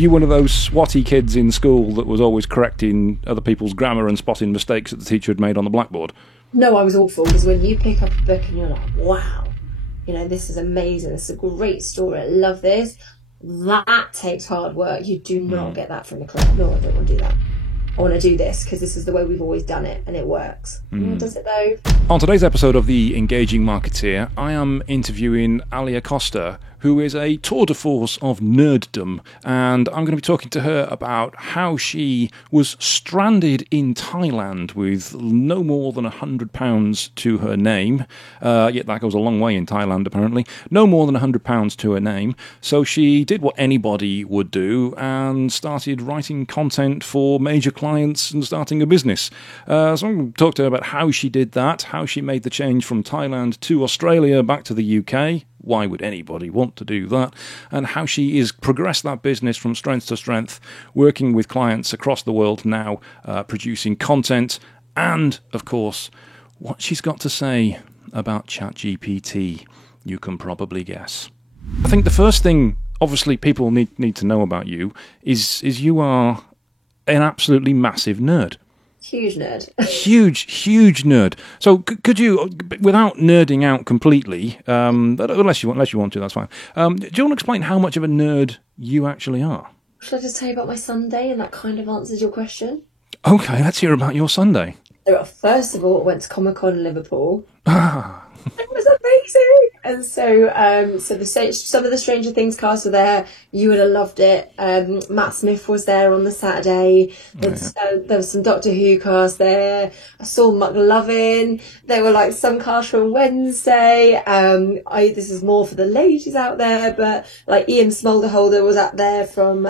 you one of those swotty kids in school that was always correcting other people's grammar and spotting mistakes that the teacher had made on the blackboard? No, I was awful, because when you pick up a book and you're like, wow, this is amazing, this is a great story, I love this, that takes hard work. You do not get that from the club. No, I don't want to do that. I want to do this because this is the way we've always done it and it works. Does it though? On today's episode of The Engaging Marketeer, I am interviewing Ali Acosta, who is a tour de force of nerddom, and I'm going to be talking to her about how she was stranded in Thailand with no more than £100 to her name. Yet that goes a long way in Thailand, apparently. No more than £100 to her name. So she did what anybody would do and started writing content for major clients and starting a business. So I'm going to talk to her about how she did that, how she made the change from Thailand to Australia, back to the UK. Why would anybody want to do that? And how she has progressed that business from strength to strength, working with clients across the world now, producing content, and, of course, what she's got to say about ChatGPT. You can probably guess. I think the first thing, obviously, people need to know about you is you are an absolutely massive nerd. Huge nerd. huge nerd. So could you, without nerding out completely, unless you want to, that's fine. Do you want to explain how much of a nerd you actually are? Should I just tell you about my Sunday, and that kind of answers your question? Okay, let's hear about your Sunday. So, first of all, I went to Comic-Con in Liverpool. It was amazing. And so some of the Stranger Things cast were there. You would have loved it. Matt Smith was there on the Saturday. There was some Doctor Who cast there. I saw McLovin. There were like some cast from Wednesday. This is more for the ladies out there, but like Ian Smolderholder was up there from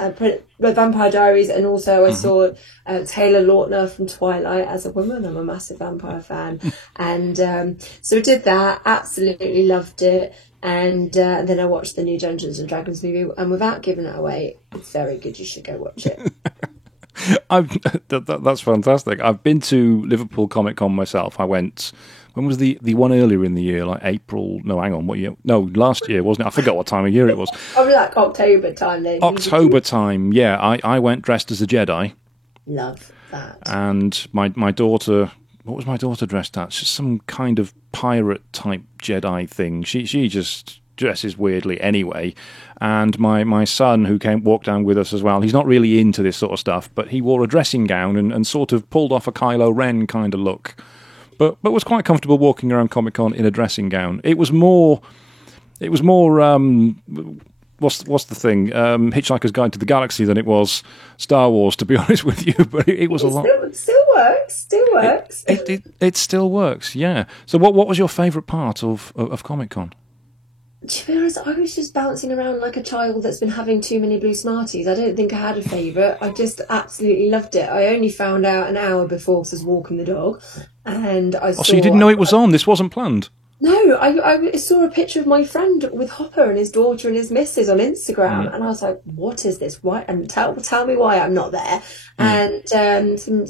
Vampire Diaries, and also I saw Taylor Lautner from Twilight. As a woman, I'm a massive vampire fan, and so I did that. Absolutely loved it, and then I watched the new Dungeons and Dragons movie. And without giving it away, it's very good. You should go watch it. That's fantastic. I've been to Liverpool Comic Con myself. I went. When was the one earlier in the year? Like April? No, hang on. What year? No, last year, wasn't it? I forgot what time of year it was. Probably like October time then. October time, yeah. I went dressed as a Jedi. Love that. And my daughter, what was my daughter dressed as? Just some kind of pirate type Jedi thing. She just dresses weirdly anyway. And my son, who walked down with us as well, he's not really into this sort of stuff, but he wore a dressing gown and sort of pulled off a Kylo Ren kind of look. But was quite comfortable walking around Comic-Con in a dressing gown. It was more. What's the thing? Hitchhiker's Guide to the Galaxy than it was Star Wars, to be honest with you. But it was a lot. Still works. It still works. Yeah. So what was your favourite part of Comic-Con? To be honest, I was just bouncing around like a child that's been having too many blue Smarties. I don't think I had a favourite. I just absolutely loved it. I only found out an hour before I was walking the dog, and I saw... So you didn't know it was on? This wasn't planned? No, I saw a picture of my friend with Hopper and his daughter and his missus on Instagram, and I was like, "What is this? Why?" And tell me why I'm not there. And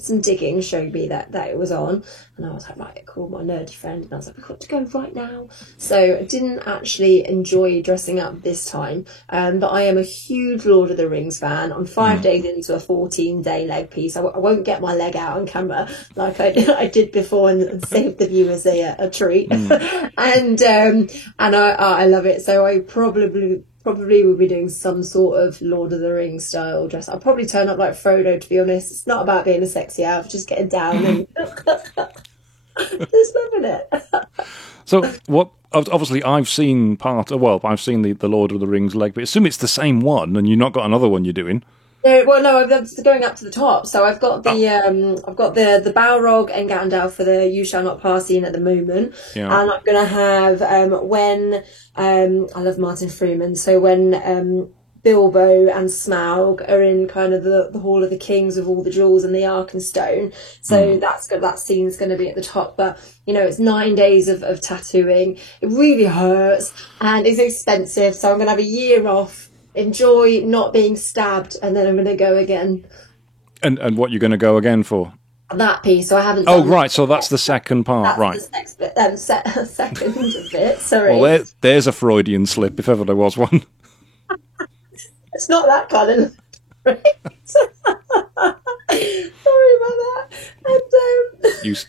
some digging showed me that it was on, and I was like, "Right, cool." My nerdy friend, and I was like, "We've got to go right now." So I didn't actually enjoy dressing up this time, but I am a huge Lord of the Rings fan. I'm 5 days into a 14-day leg piece. I won't get my leg out on camera like I did before and save the viewers a treat. And I love it. So I probably will be doing some sort of Lord of the Rings style dress. I'll probably turn up like Frodo, to be honest. It's not about being a sexy elf, just getting down and just loving it. So what? Obviously, I've seen I've seen the Lord of the Rings leg, but I assume it's the same one, and you've not got another one you're doing. No, I'm going up to the top. So I've got the Balrog and Gandalf for the You Shall Not Pass scene at the moment, and I'm going to have when I love Martin Freeman. So when Bilbo and Smaug are in kind of the Hall of the Kings with all the jewels and the Arkenstone. So that scene's going to be at the top. But it's 9 days of tattooing. It really hurts and it's expensive. So I'm going to have a year off. Enjoy not being stabbed, and then I'm going to go again. And what you're going to go again for? That piece. So I haven't. Oh, right. So that's the second part, right? The next bit, second bit. Sorry. Well, there's a Freudian slip if ever there was one. It's not that, Colin. Right? Sorry about that. And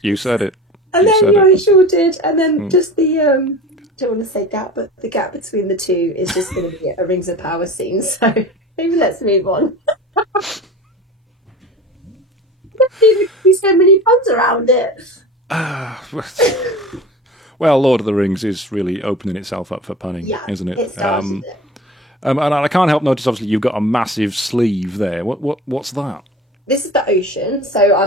You said it. and You then said yeah, it. I sure did. And then just the don't want to say gap, but the gap between the two is just going to be a Rings of Power scene. So maybe let's move on. There's be so many puns around it. Well, Lord of the Rings is really opening itself up for punning, Yeah, isn't it? it started it. And I can't help notice, obviously, you've got a massive sleeve there. What's that? This is the ocean, so I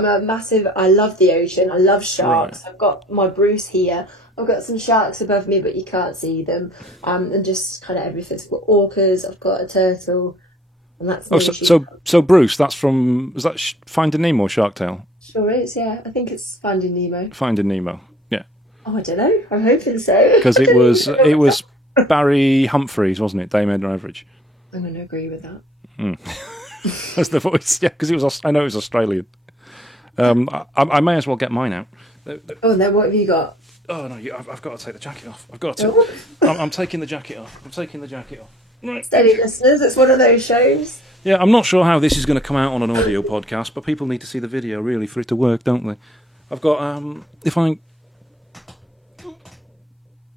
love the ocean. I love sharks. Right. I've got my Bruce here. I've got some sharks above me, but you can't see them. And just kind of everything. I've got orcas. I've got a turtle, and that's Oh, me. so Bruce, that's from, is that Finding Nemo or Shark Tale? Sure is, yeah. I think it's Finding Nemo. Finding Nemo, yeah. Oh, I don't know. I'm hoping so. Because it was Barry Humphries, wasn't it? Dame Edna Everage. I'm going to agree with that. That's the voice, yeah. Because I know it was Australian. I may as well get mine out. Oh, and then what have you got? Oh no, I've got to take the jacket off. I've got to. Oh. I'm taking the jacket off. I'm taking the jacket off. Right. Steady listeners, it's one of those shows. Yeah, I'm not sure how this is going to come out on an audio podcast, but people need to see the video really for it to work, don't they? I've got if I.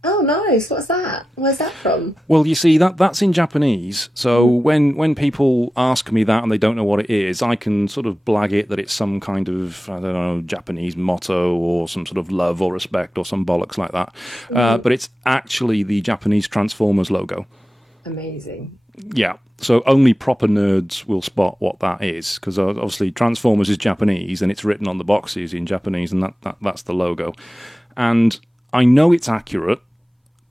Oh, nice. What's that? Where's that from? Well, you see, that's in Japanese. So when people ask me that and they don't know what it is, I can sort of blag it that it's some kind of, I don't know, Japanese motto or some sort of love or respect or some bollocks like that. But it's actually the Japanese Transformers logo. Amazing. Yeah. So only proper nerds will spot what that is, because obviously Transformers is Japanese and it's written on the boxes in Japanese, and that's the logo. And I know it's accurate,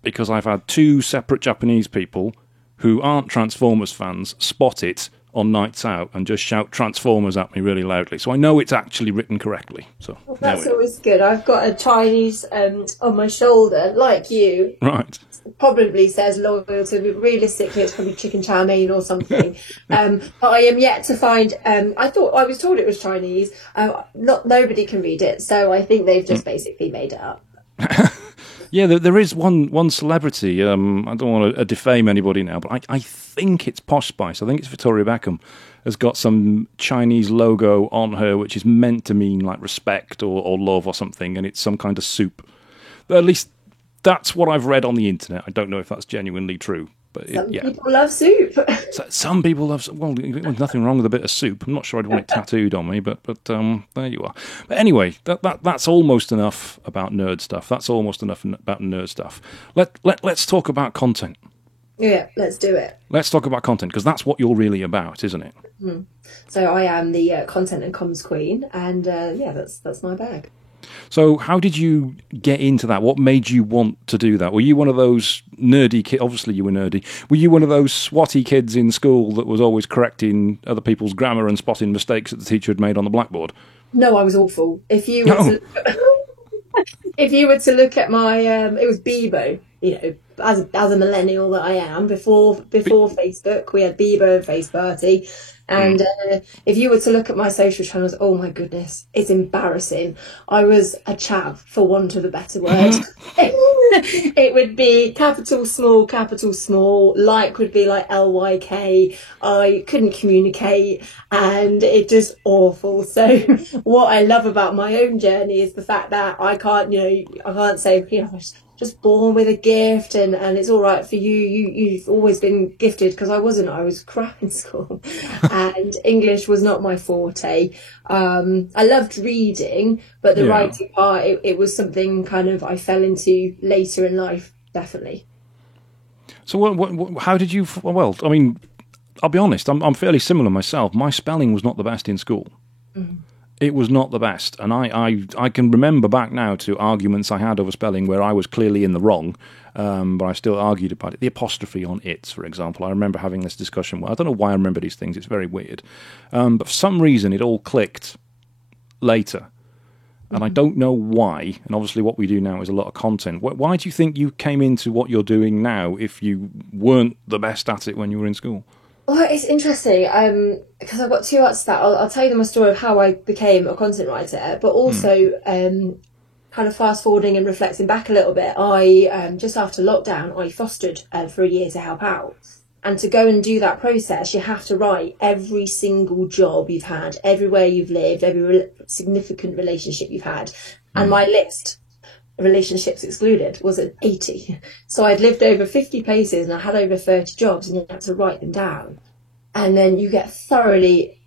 because I've had two separate Japanese people who aren't Transformers fans spot it on nights out and just shout Transformers at me really loudly. So I know it's actually written correctly. So well, that's always good. I've got a Chinese on my shoulder, like you. Right. It probably says loyalty. Realistically, it's probably chicken chow mein or something. But I am yet to find. I was told it was Chinese. Nobody can read it, so I think they've just basically made it up. Yeah, there is one celebrity. I don't want to defame anybody now, but I think it's Posh Spice. I think it's Victoria Beckham has got some Chinese logo on her, which is meant to mean like respect or love or something, and it's some kind of soup. But at least that's what I've read on the internet. I don't know if that's genuinely true. But people love soup. Some people love. Well, there's nothing wrong with a bit of soup. I'm not sure I'd want it tattooed on me, but there you are. But anyway, that's almost enough about nerd stuff. That's almost enough about nerd stuff. Let's talk about content. Yeah, let's do it. Let's talk about content, because that's what you're really about, isn't it? Mm. So I am the content and comms queen, and that's my bag. So how did you get into that? What made you want to do that? Were you one of those nerdy kids? Obviously you were nerdy. Were you one of those swotty kids in school that was always correcting other people's grammar and spotting mistakes that the teacher had made on the blackboard? No, I was awful. If you were to look at my, it was Bebo, as a millennial that I am, before Facebook, we had Bebo and Face Party. And if you were to look at my social channels, oh my goodness, it's embarrassing. I was a chav, for want of a better word. It would be capital small, like would be like LYK. I couldn't communicate, and it just awful. So what I love about my own journey is the fact that I can't say, I was just born with a gift and it's all right for you. You've always been gifted, because I wasn't. I was crap in school and English was not my forte. I loved reading, but the writing part, it was something kind of I fell into later in life, definitely. So how did you, well, I mean, I'll be honest, I'm fairly similar myself. My spelling was not the best in school. Mm-hmm. It was not the best, and I can remember back now to arguments I had over spelling where I was clearly in the wrong, but I still argued about it. The apostrophe on "its," for example, I remember having this discussion. I don't know why I remember these things. It's very weird, but for some reason it all clicked later, and I don't know why. And obviously, what we do now is a lot of content. Why do you think you came into what you're doing now if you weren't the best at it when you were in school? Well, it's interesting because I've got two parts to that. I'll tell you my story of how I became a content writer, but also kind of fast forwarding and reflecting back a little bit. I just after lockdown, I fostered for a year to help out, And to go and do that process, you have to write every single job you've had, everywhere you've lived, every significant relationship you've had. And my list, relationships excluded, was at 80. So I'd lived over 50 places and I had over 30 jobs, and you had to write them down. And then you get thoroughly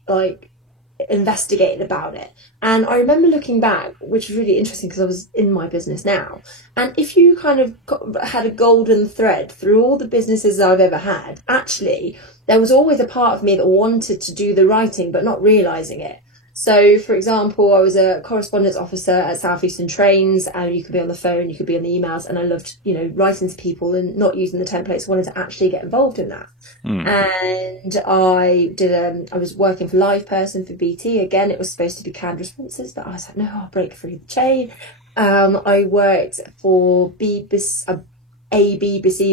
investigated about it. And I remember looking back, which was really interesting because I was in my business now. And if you kind of had a golden thread through all the businesses I've ever had, actually, there was always a part of me that wanted to do the writing, but not realising it. So, for example, I was a correspondence officer at South Eastern Trains, and you could be on the phone, you could be on the emails, and I loved, writing to people and not using the templates. I wanted to actually get involved in that. And I was working for LivePerson for BT. Again, it was supposed to be canned responses, but I was like, no, I'll break through the chain. I worked for BBC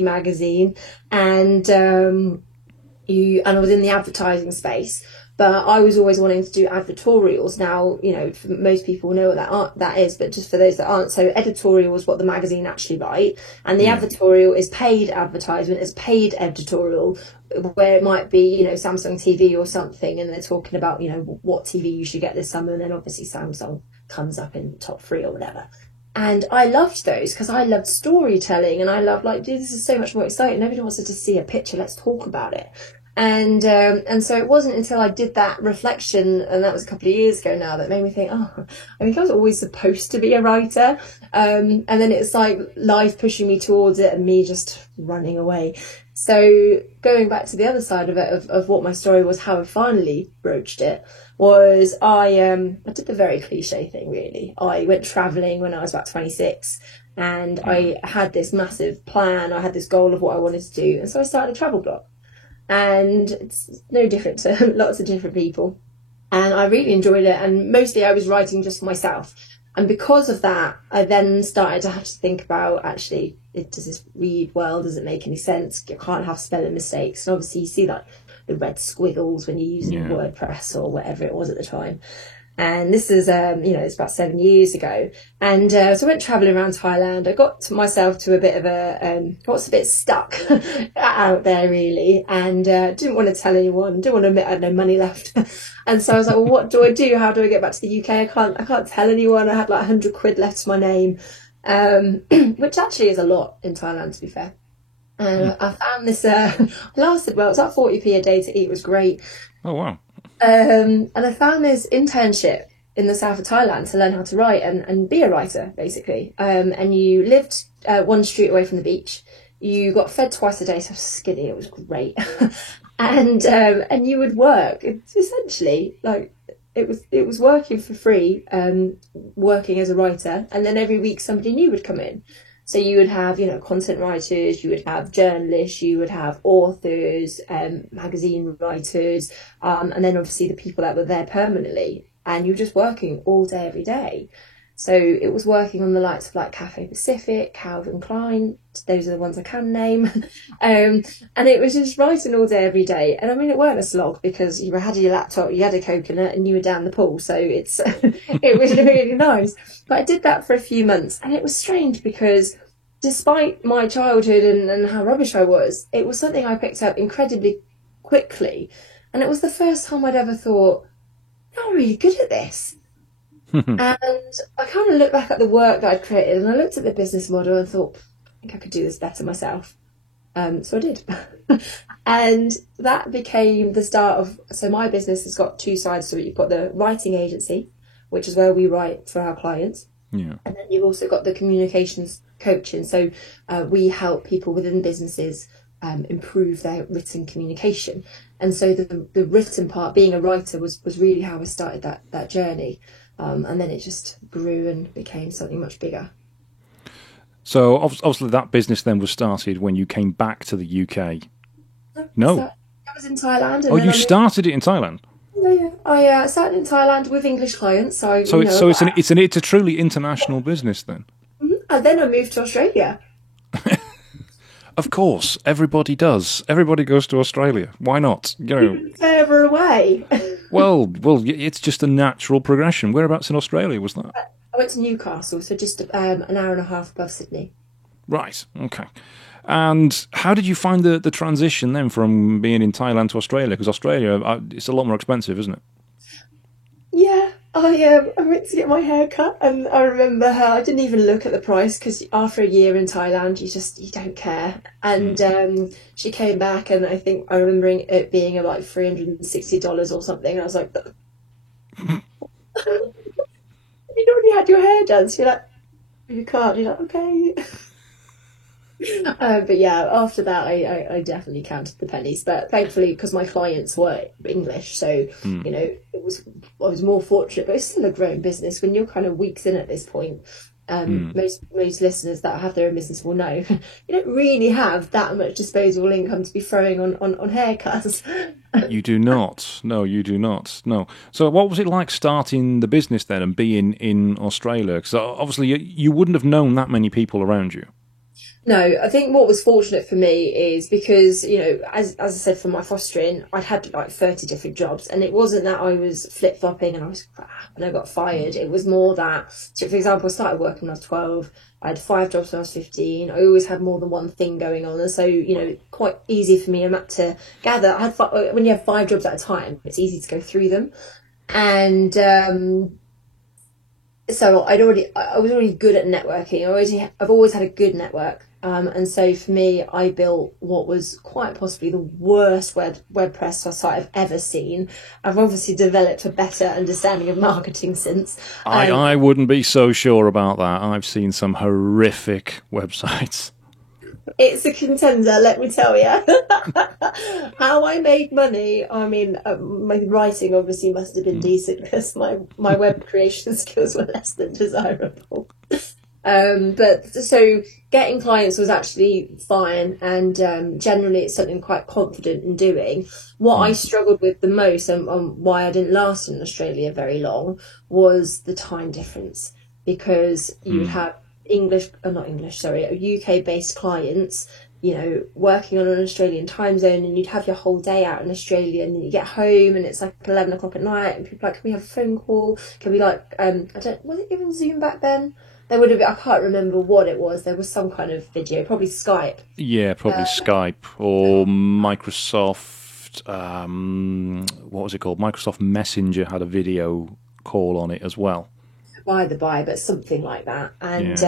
magazine, and I was in the advertising space. But I was always wanting to do advertorials. Now, most people know what that is, but just for those that aren't. So editorial is what the magazine actually write. And the advertorial is paid advertisement, is paid editorial, where it might be, Samsung TV or something. And they're talking about, what TV you should get this summer. And then obviously Samsung comes up in top 3 or whatever. And I loved those because I loved storytelling. And I loved this is so much more exciting. Nobody wants to see a picture. Let's talk about it. And so it wasn't until I did that reflection, and that was a couple of years ago now, that made me think, I think I was always supposed to be a writer. And then it's like life pushing me towards it and me just running away. So going back to the other side of it, of what my story was, how I finally broached it, was I did the very cliche thing, really. I went travelling when I was about 26, and I had this massive plan. I had this goal of what I wanted to do. And so I started a travel blog. And it's no different to lots of different people. And I really enjoyed it. And mostly I was writing just for myself. And because of that, I then started to have to think about, actually, does this read well? Does it make any sense? You can't have spelling mistakes. And obviously you see the red squiggles when you're using WordPress or whatever it was at the time. And this is, it's about 7 years ago. And so I went travelling around Thailand. I got myself to a bit of got a bit stuck out there, really. And didn't want to tell anyone, didn't want to admit I had no money left. And so I was like, well, what do I do? How do I get back to the UK? I can't tell anyone. I had like 100 quid left to my name, which actually is a lot in Thailand, to be fair. And I found this, lasted well. It was like 40p a day to eat. It was great. Oh, wow. And I found this internship in the south of Thailand to learn how to write and be a writer, basically. And you lived one street away from the beach. You got fed twice a day, so I was skinny. It was great. And you would work. It's essentially like it was working for free, working as a writer. And then every week somebody new would come in. So you would have, content writers, you would have journalists, you would have authors, magazine writers, and then obviously the people that were there permanently. And you were just working all day, every day. So it was working on the likes of like Cafe Pacific, Calvin Klein. Those are the ones I can name. And it was just writing all day, every day. And I mean, it weren't a slog because you had your laptop, you had a coconut, and you were down the pool. So it was really nice. But I did that for a few months, and it was strange because despite my childhood and how rubbish I was, it was something I picked up incredibly quickly. And it was the first time I'd ever thought, I'm really good at this. And I kind of looked back at the work that I'd created, and I looked at the business model and thought, I think I could do this better myself. So I did. And that became the start of, so my business has got two sides to it. You've got the writing agency, which is where we write for our clients. Yeah. And then you've also got the communications coaching. So we help people within businesses improve their written communication. And so the written part, being a writer, was really how I started that journey. And then it just grew and became something much bigger. So obviously that business then was started when you came back to the UK. No. I was in Thailand. And you started it in Thailand? Yeah. I started in Thailand with English clients. So it's a truly international business then? Mm-hmm. And then I moved to Australia. Of course, everybody does. Everybody goes to Australia. Why not? Further away. well, it's just a natural progression. Whereabouts in Australia was that? I went to Newcastle, so just an hour and a half above Sydney. Right. Okay. And how did you find the transition then from being in Thailand to Australia? Because Australia, it's a lot more expensive, isn't it? Yeah, I went to get my hair cut, and I remember her. I didn't even look at the price because after a year in Thailand, you don't care. And she came back, and I think I remember it being about $360 or something. And I was like, "You'd already had your hair done." So you're like, "You can't." You're like, "Okay." But yeah, after that, I definitely counted the pennies. But thankfully, because my clients were English, so you know, I was more fortunate. But it's still a growing business when you're kind of weeks in at this point. Most listeners that have their own business will know you don't really have that much disposable income to be throwing on haircuts. You do not. No, you do not. No. So what was it like starting the business then and being in Australia? Because obviously you wouldn't have known that many people around you. No, I think what was fortunate for me is because, you know, as I said, for my fostering, I'd had like 30 different jobs, and it wasn't that I was flip-flopping and I was crap and I got fired. It was more that, so for example, I started working when I was 12. I had 5 jobs when I was 15. I always had more than one thing going on. And so, you know, quite easy for me to gather. When you have 5 jobs at a time, it's easy to go through them. And, so I was already good at networking. I've always had a good network. And so for me, I built what was quite possibly the worst WordPress site I've ever seen. I've obviously developed a better understanding of marketing since. I wouldn't be so sure about that. I've seen some horrific websites. It's a contender, let me tell you. How I made money, I mean, my writing obviously must have been decent because my web creation skills were less than desirable. But so getting clients was actually fine, and generally it's something I'm quite confident in doing. What I struggled with the most, and why I didn't last in Australia very long, was the time difference, because you would have UK-based clients, you know, working on an Australian time zone, and you'd have your whole day out in Australia, and then you get home and it's like 11 o'clock at night, and people are like, can we have a phone call? Can we was it even Zoom back then? There would have been, I can't remember what it was. There was some kind of video, probably Skype. Yeah, probably Skype or Microsoft, what was it called? Microsoft Messenger had a video call on it as well. By the by, but something like that. And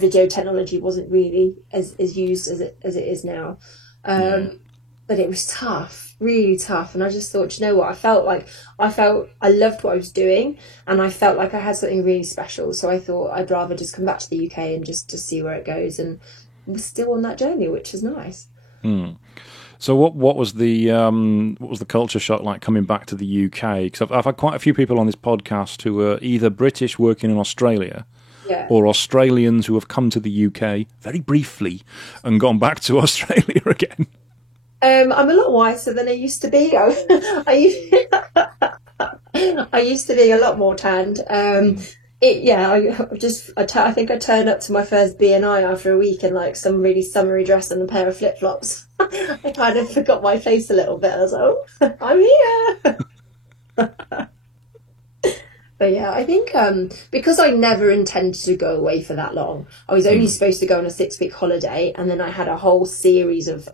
video technology wasn't really as used as it is now. But it was tough, really tough. And I just thought, you know what? I felt I loved what I was doing, and I felt like I had something really special. So I thought I'd rather just come back to the UK and just see where it goes. And we're still on that journey, which is nice. So what was the culture shock like coming back to the UK? Because I've had quite a few people on this podcast who are either British working in Australia, or Australians who have come to the UK very briefly and gone back to Australia again. I'm a lot wiser than I used to be. I used to be a lot more tanned. I think I turned up to my first BNI after a week in like some really summery dress and a pair of flip-flops. I kind of forgot my face a little bit. I was like, oh, I'm here. But yeah, I think because I never intended to go away for that long, I was only supposed to go on a 6-week holiday, and then I had a whole series of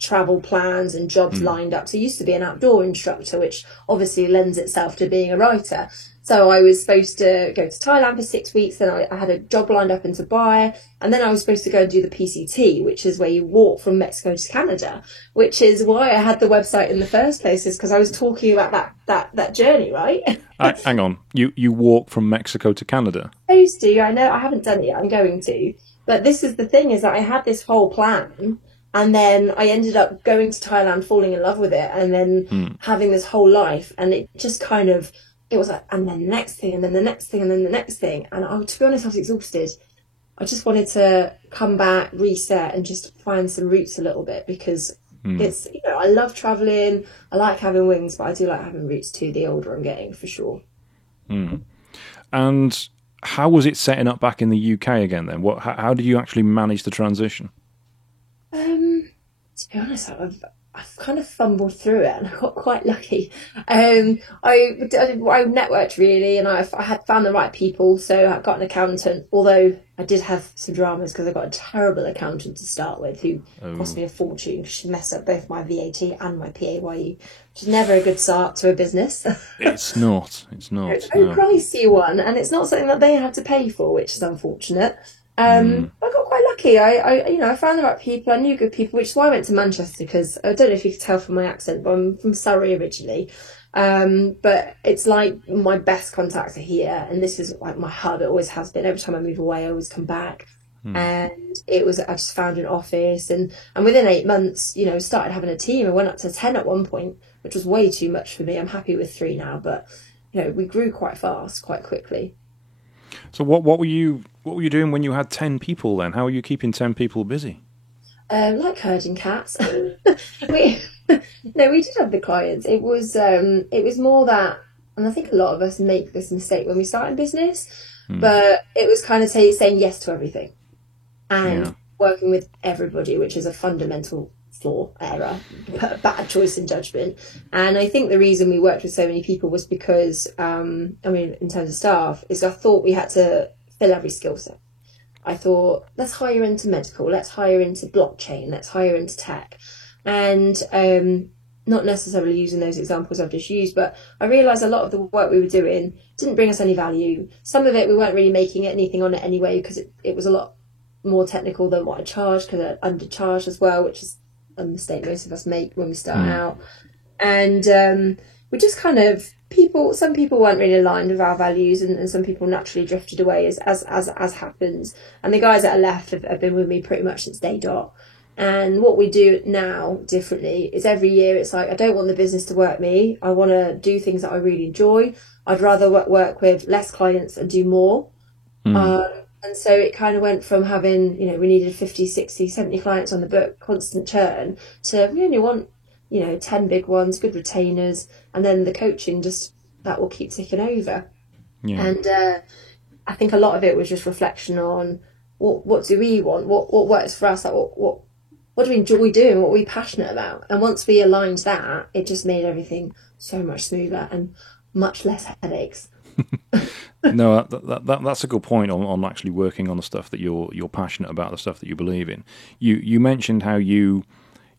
travel plans and jobs lined up. So I used to be an outdoor instructor, which obviously lends itself to being a writer. So I was supposed to go to Thailand for 6 weeks, then I had a job lined up in Dubai, and then I was supposed to go and do the PCT, which is where you walk from Mexico to Canada, which is why I had the website in the first place, is because I was talking about that journey, right? Hang on, you walk from Mexico to Canada? I used to, I know, I haven't done it yet, I'm going to. But this is the thing, is that I had this whole plan, and then I ended up going to Thailand, falling in love with it, and then having this whole life, and it just kind of, it was like, and then the next thing, and then the next thing, and then the next thing. And to be honest, I was exhausted. I just wanted to come back, reset, and just find some roots a little bit, because it's, you know, I love travelling, I like having wings, but I do like having roots too, the older I'm getting, for sure. And how was it setting up back in the UK again then? How did you actually manage the transition? To be honest, I've kind of fumbled through it and I got quite lucky. I networked really, and I had found the right people. So I got an accountant, although I did have some dramas because I got a terrible accountant to start with who cost me a fortune because she messed up both my VAT and my PAYE, which is never a good start to a business. It's not. It's not. It's a very pricey one, and it's not something that they had to pay for, which is unfortunate. I got quite lucky. I found the right people. I knew good people, which is why I went to Manchester, because I don't know if you could tell from my accent, but I'm from Surrey originally. But it's like my best contacts are here, and this is like my hub. It always has been. Every time I move away, I always come back. And I just found an office, and within 8 months, started having a team. I went up to 10 at one point, which was way too much for me. I'm happy with 3 now, but we grew quite fast, quite quickly. So what were you doing when you had 10 people then? How were you keeping 10 people busy? Like herding cats. we did have the clients. It was more that, and I think a lot of us make this mistake when we start in business, but it was kind of saying yes to everything and working with everybody, which is a fundamental flaw, error, bad choice in judgment. And I think the reason we worked with so many people was because, in terms of staff, is I thought we had to fill every skill set. I thought, let's hire into medical, let's hire into blockchain, let's hire into tech. And not necessarily using those examples I've just used, but I realised a lot of the work we were doing didn't bring us any value. Some of it, we weren't really making anything on it anyway, because it was a lot more technical than what I charged, because I undercharged as well, which is a mistake most of us make when we start out. And we just kind of, some people weren't really aligned with our values, and some people naturally drifted away as happens. And the guys that are left have been with me pretty much since day dot. And what we do now differently is every year it's like, I don't want the business to work me. I want to do things that I really enjoy. I'd rather work with less clients and do more. And so it kind of went from having, we needed 50, 60, 70 clients on the book, constant churn, to we only want, 10 big ones, good retainers, and then the coaching that will keep ticking over. Yeah. And I think a lot of it was just reflection on what do we want, what works for us, like what do we enjoy doing, what are we passionate about. And once we aligned that, it just made everything so much smoother and much less headaches. No, that's a good point on actually working on the stuff that you're passionate about, the stuff that you believe in. You mentioned how you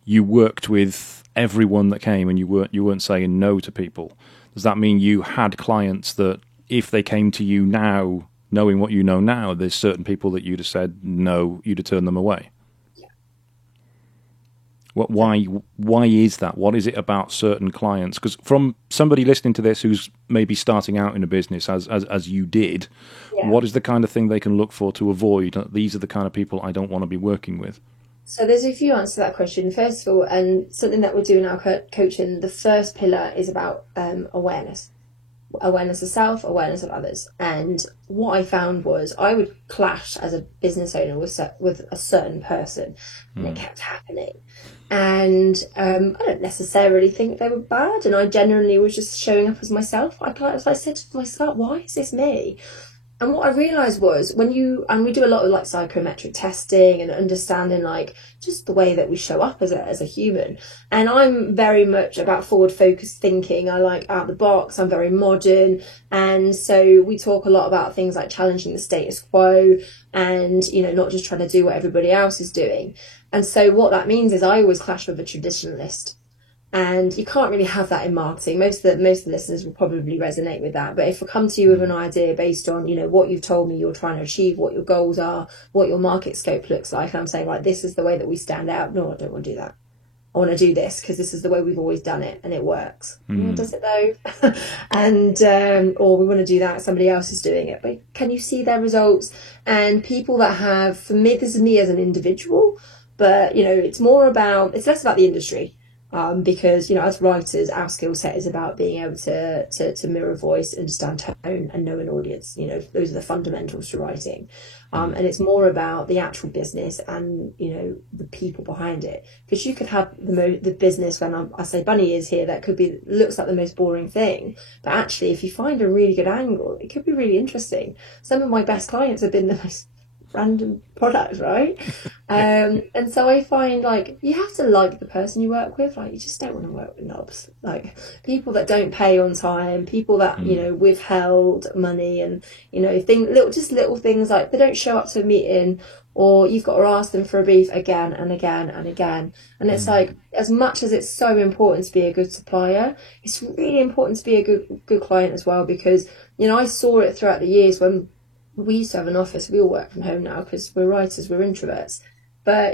worked with everyone that came, and you weren't saying no to people. Does that mean you had clients that if they came to you now, knowing what you know now, there's certain people that you'd have said no, you'd have turned them away? Why is that? What is it about certain clients? Because from somebody listening to this who's maybe starting out in a business as you did, what is the kind of thing they can look for to avoid? These are the kind of people I don't want to be working with. So there's a few answers to that question. First of all, and something that we do in our coaching, the first pillar is about awareness. Awareness of self, awareness of others. And what I found was I would clash as a business owner with a certain person, and it kept happening. And I don't necessarily think they were bad, and I genuinely was just showing up as myself. I said to myself, why is this me? And what I realised was we do a lot of like psychometric testing and understanding like just the way that we show up as a human. And I'm very much about forward focused thinking. I like out the box. I'm very modern. And so we talk a lot about things like challenging the status quo and, not just trying to do what everybody else is doing. And so what that means is I always clash with a traditionalist. And you can't really have that in marketing. Most of the listeners will probably resonate with that. But if I come to you with an idea based on, what you've told me you're trying to achieve, what your goals are, what your market scope looks like, and I'm saying, like, this is the way that we stand out. No, I don't want to do that. I want to do this because this is the way we've always done it and it works. Does it though? And or we want to do that, somebody else is doing it. But can you see their results? And people that have, for me, this is me as an individual, but, it's less about the industry. Because, as writers, our skill set is about being able to mirror voice, understand tone and know an audience. Those are the fundamentals to writing. And it's more about the actual business and, the people behind it. Because you could have the business when I say bunny ears here, that looks like the most boring thing. But actually, if you find a really good angle, it could be really interesting. Some of my best clients have been the most random product, right? And so I find like you have to like the person you work with. Like you just don't want to work with knobs, like people that don't pay on time, people that withheld money, and little things like they don't show up to a meeting, or you've got to ask them for a brief again and again and again. And it's like, as much as it's so important to be a good supplier, it's really important to be a good client as well, because I saw it throughout the years when we used to have an office. We all work from home now because we're writers, we're introverts. But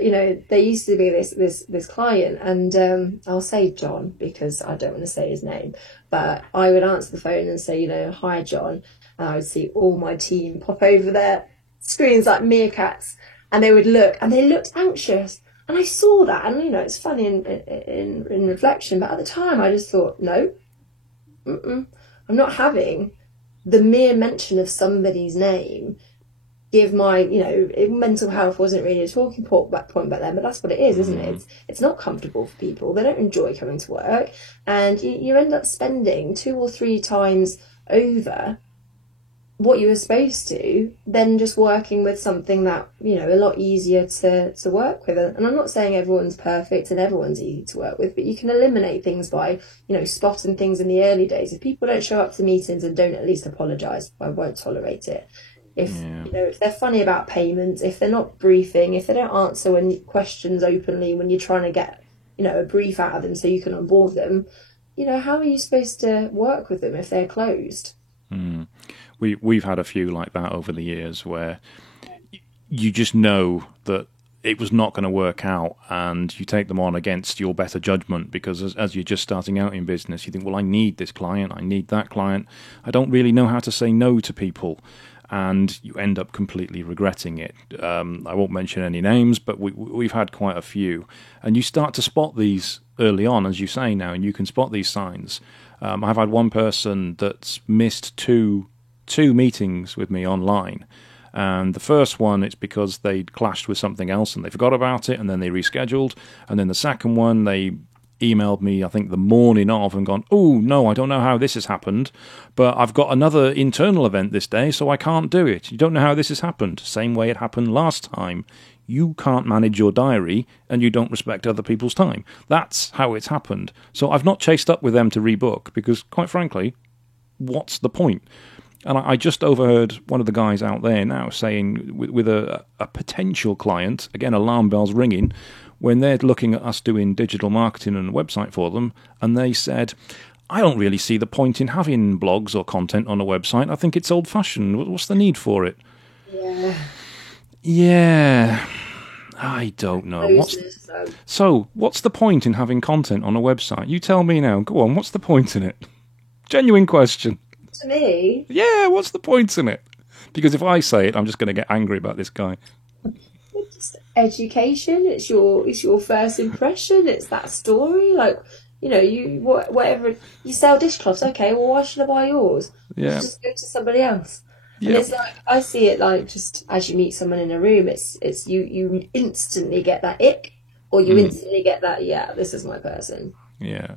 there used to be this client, and I'll say John because I don't want to say his name. But I would answer the phone and say, hi John, and I would see all my team pop over their screens like meerkats, and they would look, and they looked anxious, and I saw that, and it's funny in reflection. But at the time, I just thought, no, I'm not having the mere mention of somebody's name give my, mental health wasn't really a talking point back then, but that's what it is, isn't it? It's not comfortable for people. They don't enjoy coming to work, and you end up spending 2 or 3 times over what you were supposed to, then just working with something that, a lot easier to work with. And I'm not saying everyone's perfect and everyone's easy to work with, but you can eliminate things by, spotting things in the early days. If people don't show up to meetings and don't at least apologise, I won't tolerate it. If they're funny about payments, if they're not briefing, if they don't answer questions openly when you're trying to get, a brief out of them so you can onboard them, how are you supposed to work with them if they're closed? We've had a few like that over the years where you just know that it was not going to work out, and you take them on against your better judgment, because as you're just starting out in business, you think, well, I need this client, I need that client, I don't really know how to say no to people, and you end up completely regretting it. I won't mention any names, but we've had quite a few, and you start to spot these early on, as you say now, and you can spot these signs. I've had one person that's missed two meetings with me online, and the first one, it's because they'd clashed with something else and they forgot about it, and then they rescheduled. And then the second one, they emailed me, I think, the morning of, and gone, oh no, I don't know how this has happened, but I've got another internal event this day, so I can't do it. You don't know how this has happened. Same way it happened last time. You can't manage your diary, and you don't respect other people's time. That's how it's happened. So I've not chased up with them to rebook, because quite frankly, what's the point? And I just overheard one of the guys out there now saying, with a potential client, again, alarm bells ringing, when they're looking at us doing digital marketing and a website for them, and they said, I don't really see the point in having blogs or content on a website. I think it's old-fashioned. What's the need for it? Yeah. I don't know. So, what's the point in having content on a website? You tell me now. Go on, what's the point in it? Genuine question. To me? Yeah, what's the point in it? Because if I say it, I'm just going to get angry about this guy. It's education. It's your first impression. It's that story. Like, whatever. You sell dishcloths. Okay, well, why should I buy yours? Yeah. Just go to somebody else. And it's like, I see it like, just as you meet someone in a room, it's you instantly get that ick, or you instantly get that, yeah, this is my person. Yeah.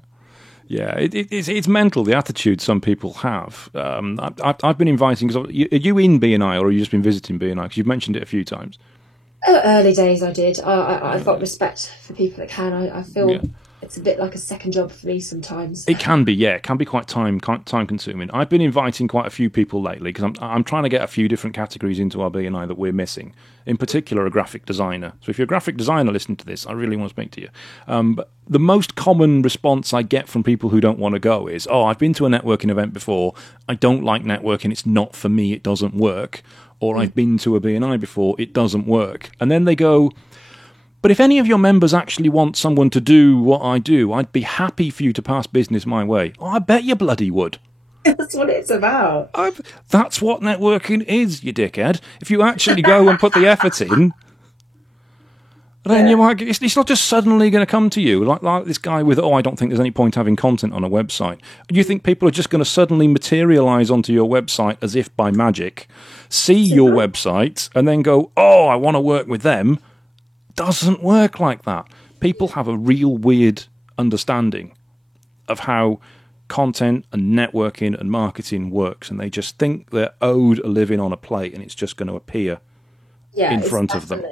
Yeah, it's mental, the attitude some people have. I've been inviting, are you in BNI, or have you just been visiting BNI? Because you've mentioned it a few times. Early days I did. I've got respect for people that can. I feel it's a bit like a second job for me sometimes. It can be, yeah. It can be quite time consuming. I've been inviting quite a few people lately, because I'm trying to get a few different categories into our BNI that we're missing. In particular, a graphic designer. So if you're a graphic designer listening to this, I really want to speak to you. But the most common response I get from people who don't want to go is, oh, I've been to a networking event before. I don't like networking. It's not for me. It doesn't work. Or I've been to a BNI before. It doesn't work. And then they go, but if any of your members actually want someone to do what I do, I'd be happy for you to pass business my way. Oh, I bet you bloody would. That's what it's about. That's what networking is, you dickhead. If you actually go and put the effort in, then you might. It's not just suddenly going to come to you like this guy with, I don't think there's any point having content on a website. You think people are just going to suddenly materialise onto your website as if by magic, see your website, and then go, I want to work with them? Doesn't work like that. People have a real weird understanding of how content and networking and marketing works, and they just think they're owed a living on a plate, and it's just going to appear in it's front of them.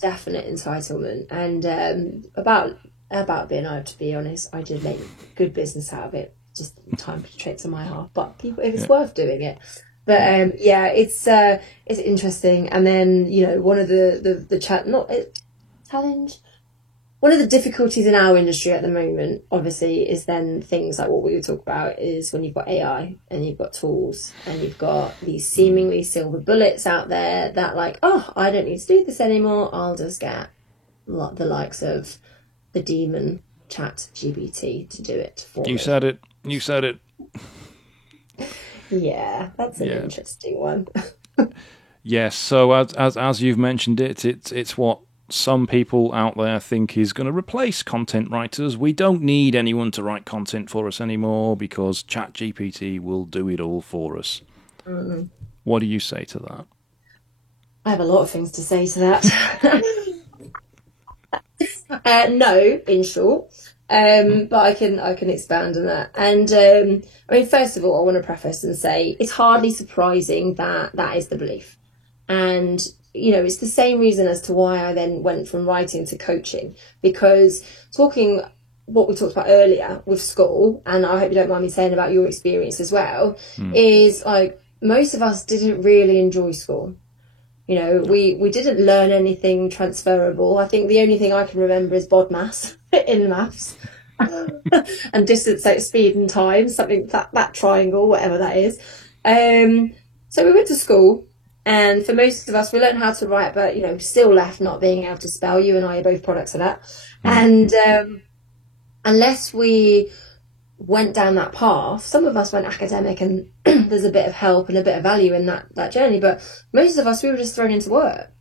Definite entitlement. And about being able to be honest, I did make good business out of it. Just time tricks on my half, but people, if it's worth doing it. But it's interesting. And then one of the challenge. One of the difficulties in our industry at the moment, obviously, is then things like what we would talk about is when you've got AI and you've got tools and you've got these seemingly silver bullets out there that like, oh, I don't need to do this anymore. I'll just get the likes of the demon ChatGPT to do it for me. You said it. Yeah, that's an interesting one. Yes. So as you've mentioned it's what some people out there think is going to replace content writers. We don't need anyone to write content for us anymore because ChatGPT will do it all for us. Mm-hmm. What do you say to that? I have a lot of things to say to that. No, in short. But I can expand on that. And I mean, first of all, I want to preface and say it's hardly surprising that that is the belief. And it's the same reason as to why I then went from writing to coaching, because talking what we talked about earlier with school, and I hope you don't mind me saying about your experience as well, is like most of us didn't really enjoy school. We didn't learn anything transferable. I think the only thing I can remember is BODMAS in maths and distance, speed and time, something that triangle, whatever that is. So we went to school. And for most of us, we learned how to write, but, still left not being able to spell. You and I are both products of that. And unless we went down that path, some of us went academic and there's a bit of help and a bit of value in that journey. But most of us, we were just thrown into work.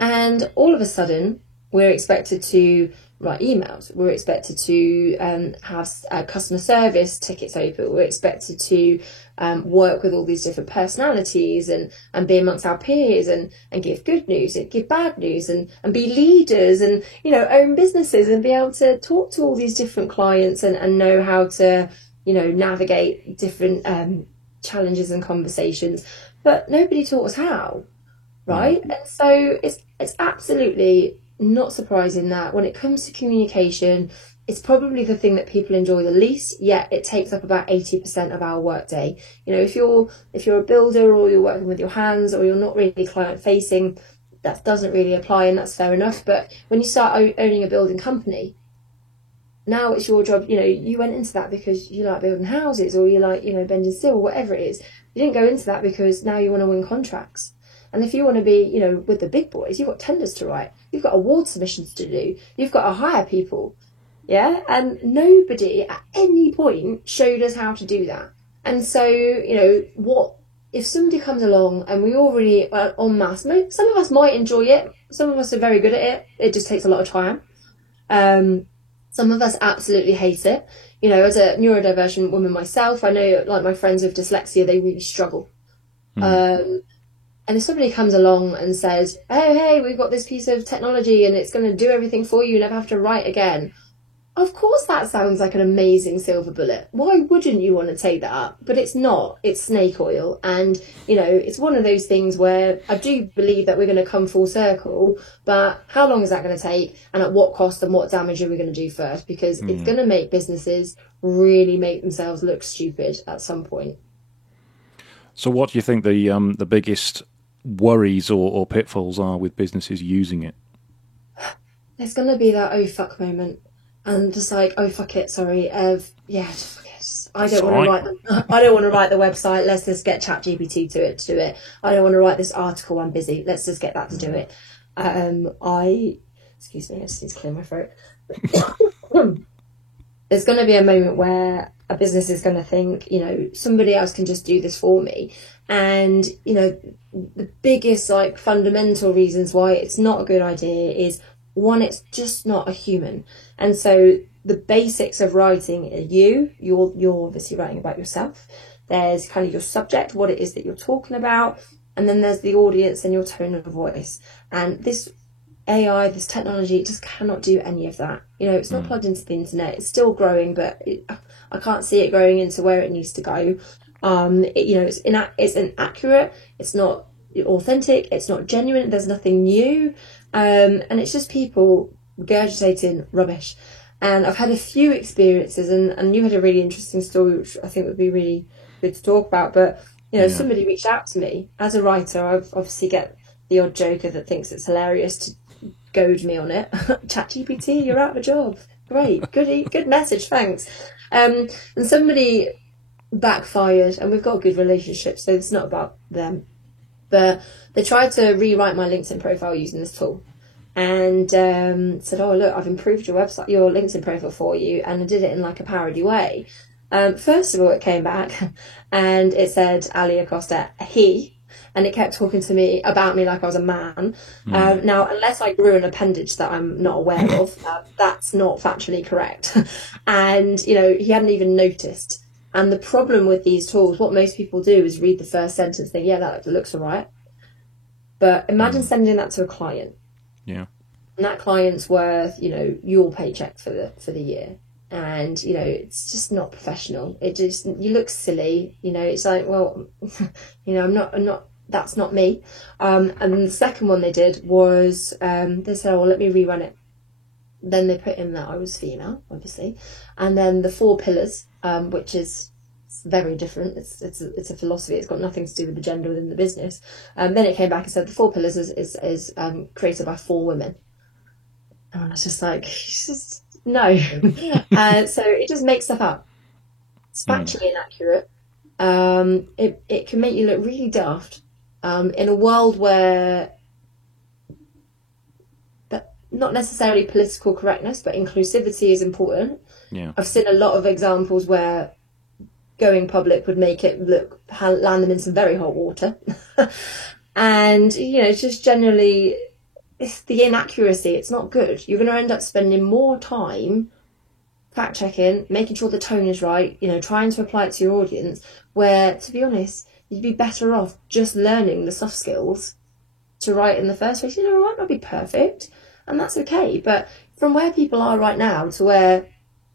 And all of a sudden, we're expected to write emails. We're expected to have customer service tickets open. We're expected to work with all these different personalities and be amongst our peers and give good news and give bad news and be leaders and, own businesses and be able to talk to all these different clients and know how to, navigate different challenges and conversations. But nobody taught us how, right? And so it's absolutely not surprising that when it comes to communication, it's probably the thing that people enjoy the least, yet it takes up about 80% of our workday. If you're a builder or you're working with your hands or you're not really client facing, that doesn't really apply, and that's fair enough. But when you start owning a building company, now it's your job. You went into that because you like building houses or you like, bending steel, whatever it is. You didn't go into that because now you want to win contracts. And if you want to be, with the big boys, you've got tenders to write. You've got award submissions to do. You've got to hire people. Yeah. And nobody at any point showed us how to do that. And so, what if somebody comes along and we all really en masse, some of us might enjoy it. Some of us are very good at it. It just takes a lot of time. Some of us absolutely hate it. As a neurodivergent woman myself, I know like my friends with dyslexia, they really struggle. And if somebody comes along and says, oh, hey, we've got this piece of technology and it's going to do everything for you, you never have to write again. Of course that sounds like an amazing silver bullet. Why wouldn't you want to take that up? But it's not. It's snake oil. And, it's one of those things where I do believe that we're going to come full circle, but how long is that going to take? And at what cost and what damage are we going to do first? Because it's going to make businesses really make themselves look stupid at some point. So what do you think the biggest worries or pitfalls are with businesses using it? There's going to be that oh fuck moment, and just like oh fuck it, sorry, just fuck it. I don't want to write the website. Let's just get ChatGPT to do it. I don't want to write this article. I'm busy. Let's just get that to do it. Excuse me, I just need to clear my throat. There's going to be a moment where a business is going to think, somebody else can just do this for me. And, the biggest fundamental reasons why it's not a good idea is one, it's just not a human. And so the basics of writing are you're obviously writing about yourself. There's kind of your subject, what it is that you're talking about. And then there's the audience and your tone of voice. And this AI, this technology, it just cannot do any of that. It's not plugged into the internet. It's still growing, but I can't see it growing into where it needs to go. It's inaccurate. It's not authentic, it's not genuine, there's nothing new, and it's just people regurgitating rubbish. And I've had a few experiences, and you had a really interesting story, which I think would be really good to talk about. But, you know, somebody reached out to me. As a writer, I obviously get the odd joker that thinks it's hilarious to goad me on it. ChatGPT, you're out of a job. Great, good message, thanks. And somebody backfired, and we've got a good relationship, so it's not about them. But they tried to rewrite my LinkedIn profile using this tool. And said, oh, look, I've improved your LinkedIn profile for you. And I did it in like a parody way. First of all, it came back and it said Ali Acosta, he, and it kept talking to me about me like I was a man. Now, unless I grew an appendage that I'm not aware of, that's not factually correct. And, you know, he hadn't even noticed. And the problem with these tools, what most people do is read the first sentence, think, yeah, that looks all right. But imagine sending that to a client. Yeah. And that client's worth, you know, your paycheck for the year. And, you know, it's just not professional. You look silly, you know, it's like, well, you know, I'm not, that's not me. And the second one they did was, they said, oh, well, let me rerun it. Then they put in that I was female, obviously. And then the 4 pillars, which is very different. It's a philosophy. It's got nothing to do with the gender within the business. Then it came back and said the 4 pillars is created by 4 women. And I was just like, no. So it just makes stuff up. It's factually inaccurate. It can make you look really daft. In a world where not necessarily political correctness, but inclusivity is important. Yeah. I've seen a lot of examples where going public would make it land them in some very hot water. And, you know, just generally, it's the inaccuracy. It's not good. You're going to end up spending more time fact checking, making sure the tone is right, you know, trying to apply it to your audience, where, to be honest, you'd be better off just learning the soft skills to write in the first place. You know, it might not be perfect, and that's okay. But from where people are right now to where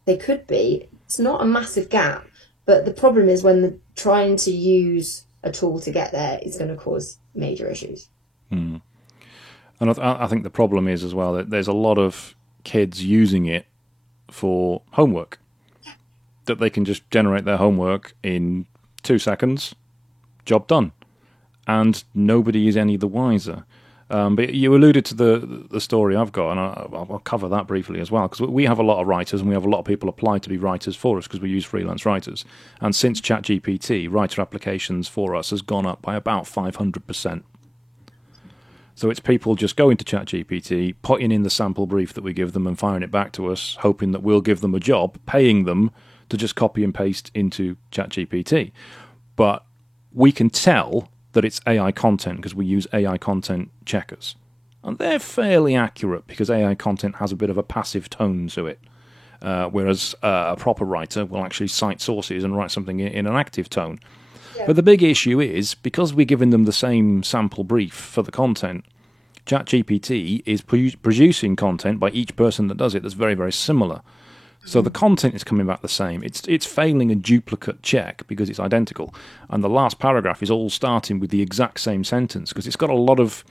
they could be, it's not a massive gap. But the problem is when trying to use a tool to get there is going to cause major issues. And I think the problem is as well that there's a lot of kids using it for homework, that they can just generate their homework in 2 seconds, job done, and nobody is any the wiser. But you alluded to the story I've got, and I'll cover that briefly as well, because we have a lot of writers and we have a lot of people apply to be writers for us because we use freelance writers. And since ChatGPT, writer applications for us has gone up by about 500%. So it's people just going to ChatGPT, putting in the sample brief that we give them and firing it back to us, hoping that we'll give them a job, paying them to just copy and paste into ChatGPT. But we can tell that it's AI content because we use AI content checkers. And they're fairly accurate because AI content has a bit of a passive tone to it, whereas a proper writer will actually cite sources and write something in an active tone. Yeah. But the big issue is, because we're giving them the same sample brief for the content, ChatGPT is producing content by each person that does it that's very, very similar. So the content is coming back the same. It's failing a duplicate check because it's identical, and the last paragraph is all starting with the exact same sentence because it's got a lot of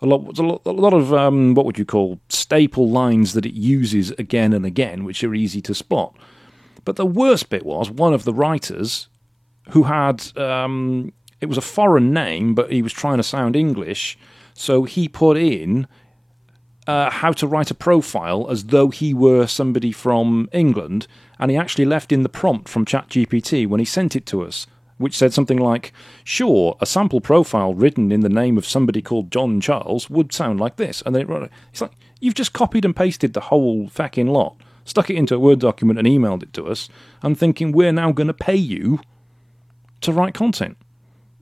what would you call staple lines that it uses again and again, which are easy to spot. But the worst bit was one of the writers who had it was a foreign name, but he was trying to sound English, so he put in how to write a profile as though he were somebody from England, and he actually left in the prompt from ChatGPT when he sent it to us, which said something like, sure, a sample profile written in the name of somebody called John Charles would sound like this. And then it wrote it. It's like, you've just copied and pasted the whole fucking lot, stuck it into a Word document and emailed it to us, and thinking we're now going to pay you to write content.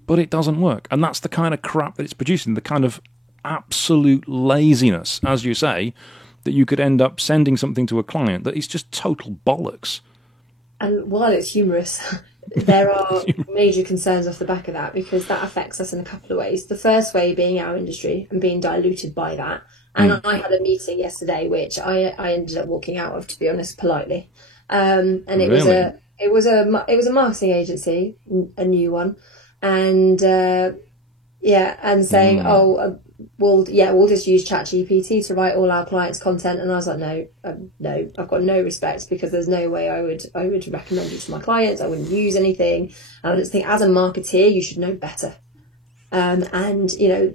But it doesn't work. And that's the kind of crap that it's producing, the kind of absolute laziness, as you say, that you could end up sending something to a client that is just total bollocks. And while it's humorous, there are major concerns off the back of that, because that affects us in a couple of ways. The first way being our industry and being diluted by that. And I had a meeting yesterday which I ended up walking out of, to be honest, politely. And it was a marketing agency, a new one, and Yeah, and saying, we'll just use ChatGPT to write all our clients' content. And I was like, no, I've got no respect, because there's no way I would recommend you to my clients. I wouldn't use anything. And I just think, as a marketeer, you should know better. And you know,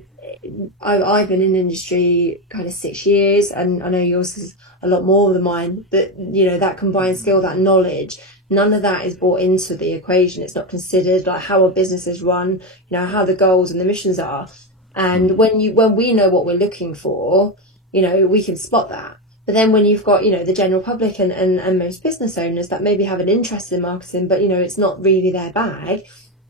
I've been in the industry kind of 6 years, and I know yours is a lot more than mine. But you know, that combined skill, that knowledge, none of that is brought into the equation. It's not considered, like how a business is run, you know, how the goals and the missions are. And when we know what we're looking for, you know, we can spot that. But then when you've got, you know, the general public and most business owners that maybe have an interest in marketing, but you know, it's not really their bag,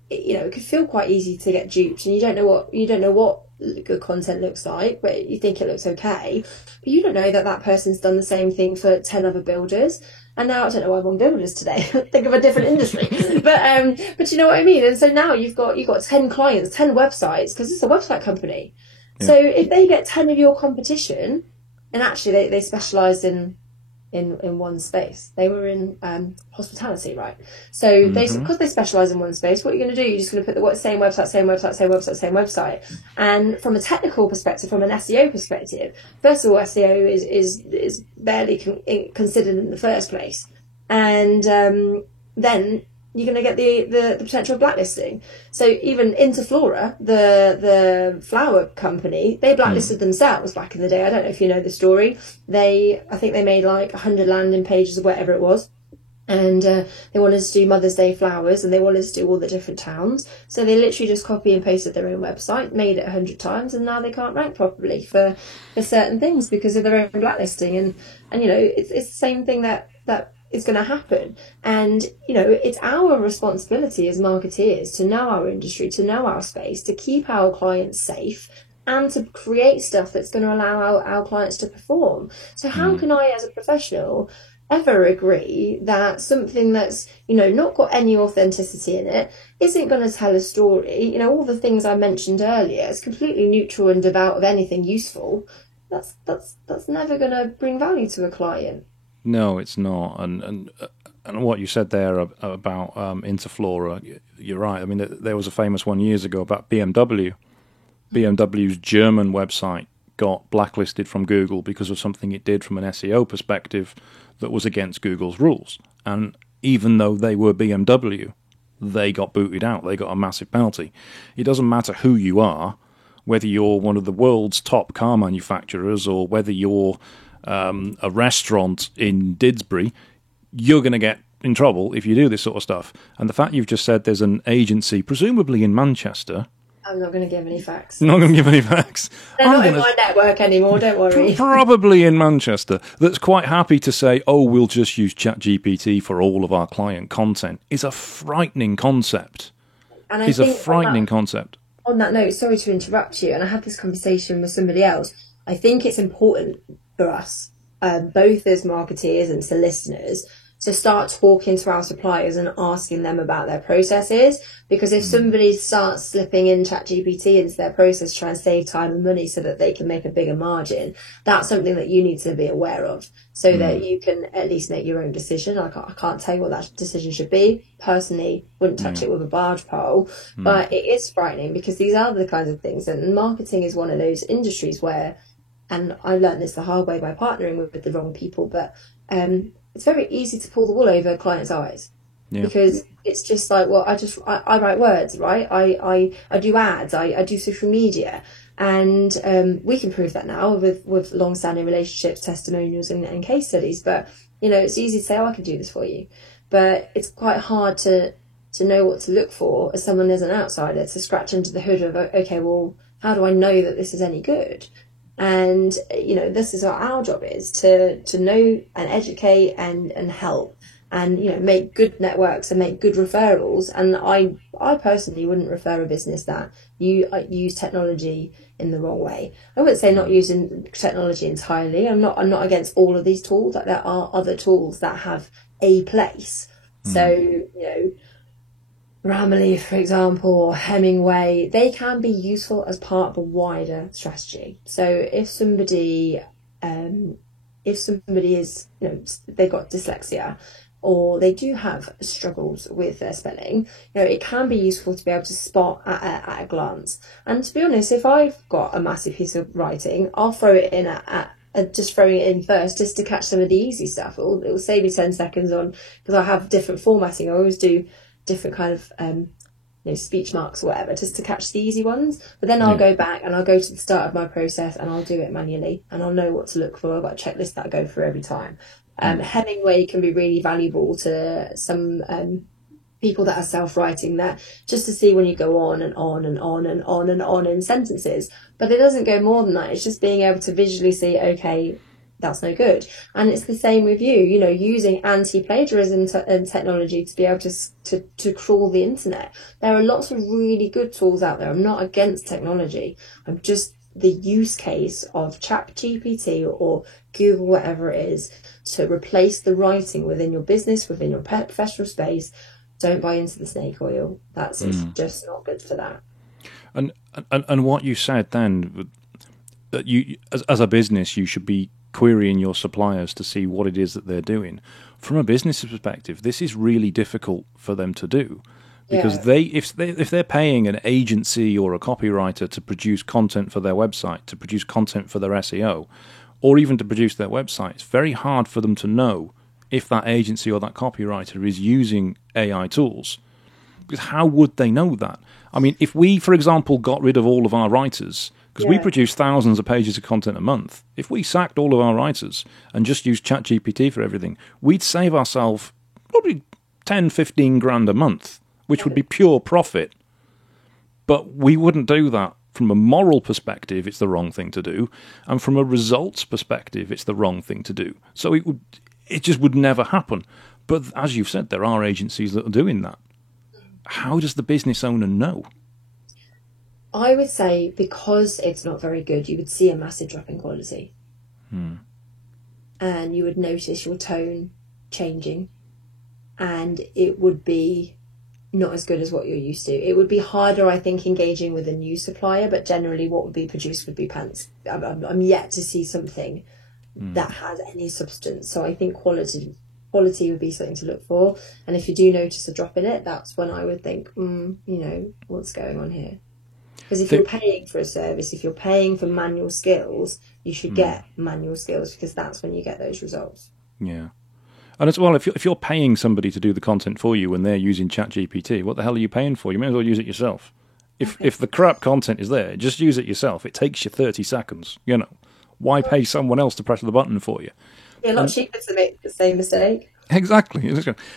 you know, it could feel quite easy to get duped, and you don't know what good content looks like, but you think it looks okay, but you don't know that person's done the same thing for 10 other builders. And now I don't know why I'm on builders today. Think of a different industry, but you know what I mean. And so now you've got 10 clients, 10 websites, because it's a website company. Yeah. So if they get 10 of your competition, and actually they specialised in one space. They were in hospitality, right? So because they specialise in one space, what are you going to do? You're just going to put the same website. And from a technical perspective, from an SEO perspective, first of all, SEO is barely considered in the first place. And then you're going to get the potential of blacklisting. So even Interflora, the flower company, they blacklisted themselves back in the day. I don't know if you know the story. I think they made like 100 landing pages or whatever it was. And they wanted to do Mother's Day flowers, and they wanted to do all the different towns. So they literally just copy and pasted their own website, made it 100 times, and now they can't rank properly for certain things because of their own blacklisting. And you know, it's the same thing that is going to happen. And you know, it's our responsibility as marketeers to know our industry, to know our space, to keep our clients safe, and to create stuff that's going to allow our clients to perform. So how can I, as a professional, ever agree that something that's, you know, not got any authenticity in it isn't going to tell a story? You know, all the things I mentioned earlier, it's completely neutral and devout of anything useful. That's never going to bring value to a client. No, it's not. And what you said there about Interflora, you're right. I mean, there was a famous one years ago about BMW. BMW's German website got blacklisted from Google because of something it did from an SEO perspective that was against Google's rules. And even though they were BMW, they got booted out. They got a massive penalty. It doesn't matter who you are, whether you're one of the world's top car manufacturers or whether you're a restaurant in Didsbury, you're going to get in trouble if you do this sort of stuff. And the fact you've just said there's an agency, presumably in Manchester. I'm not going to give any facts. Not going to give any facts. They're not in my network anymore, don't worry. Probably in Manchester, that's quite happy to say, oh, we'll just use ChatGPT for all of our client content, is a frightening concept. And it's a frightening concept. On that note, sorry to interrupt you, and I had this conversation with somebody else. I think it's important for us, both as marketeers and to listeners, to start talking to our suppliers and asking them about their processes. Because if somebody starts slipping in ChatGPT into their process, trying to save time and money so that they can make a bigger margin, that's something that you need to be aware of, so that you can at least make your own decision. I can't tell you what that decision should be. Personally, wouldn't touch it with a barge pole, but it is frightening because these are the kinds of things. And marketing is one of those industries where, and I learned this the hard way by partnering with the wrong people, but it's very easy to pull the wool over clients' eyes. Yeah. Because it's just like, well, I write words, right? I do ads, I do social media, and we can prove that now with long-standing relationships, testimonials, and case studies. But you know, it's easy to say, oh, I can do this for you, but it's quite hard to know what to look for as someone as an outsider, to scratch into the hood of, okay, well, how do I know that this is any good? And you know, this is what our job is, to know and educate and help, and you know, make good networks and make good referrals. And I personally wouldn't refer a business that use technology in the wrong way. I wouldn't say not using technology entirely. I'm not against all of these tools. Like, there are other tools that have a place. So you know, Grammarly, for example, or Hemingway, they can be useful as part of a wider strategy. So if somebody is, you know, they've got dyslexia, or they do have struggles with their spelling, it can be useful to be able to spot at a glance. And to be honest, if I've got a massive piece of writing, I'll throw it in just throwing it in first just to catch some of the easy stuff. It will save me 10 seconds on, because I have different formatting. I always do different kind of speech marks or whatever, just to catch the easy ones. But then I'll go back and I'll go to the start of my process and I'll do it manually, and I'll know what to look for. I've got a checklist that I go through every time. Hemingway can be really valuable to some people that are self-writing, that just to see when you go on and on and on and on and on in sentences. But it doesn't go more than that. It's just being able to visually see, okay, that's no good. And it's the same with using anti-plagiarism and technology to be able to crawl the internet. There are lots of really good tools out there. I'm not against technology. I'm just the use case of ChatGPT or Google, whatever it is, to replace the writing within your business, within your professional space. Don't buy into the snake oil. It's just not good for that. And what you said then, that you as a business, you should be querying your suppliers to see what it is that they're doing. From a business perspective, this is really difficult for them to do, because if they're paying an agency or a copywriter to produce content for their website, to produce content for their SEO, or even to produce their website, it's very hard for them to know if that agency or that copywriter is using AI tools. Because how would they know that? I mean, if we, for example, got rid of all of our writers, because we produce thousands of pages of content a month, if we sacked all of our writers and just used ChatGPT for everything, we'd save ourselves probably 10, 15 grand a month, which would be pure profit. But we wouldn't do that. From a moral perspective, it's the wrong thing to do. And from a results perspective, it's the wrong thing to do. So it just would never happen. But as you've said, there are agencies that are doing that. How does the business owner know? I would say because it's not very good, you would see a massive drop in quality. And you would notice your tone changing, and it would be not as good as what you're used to. It would be harder, I think, engaging with a new supplier, but generally what would be produced would be pants. I'm yet to see something that has any substance. So I think quality would be something to look for. And if you do notice a drop in it, that's when I would think, what's going on here? Because if you're paying for a service, if you're paying for manual skills, you should get manual skills, because that's when you get those results. Yeah. And as well, if you're paying somebody to do the content for you and they're using ChatGPT, what the hell are you paying for? You may as well use it yourself. If the crap content is there, just use it yourself. It takes you 30 seconds. Why pay someone else to press the button for you? Yeah, a lot cheaper to make the same mistake. Exactly.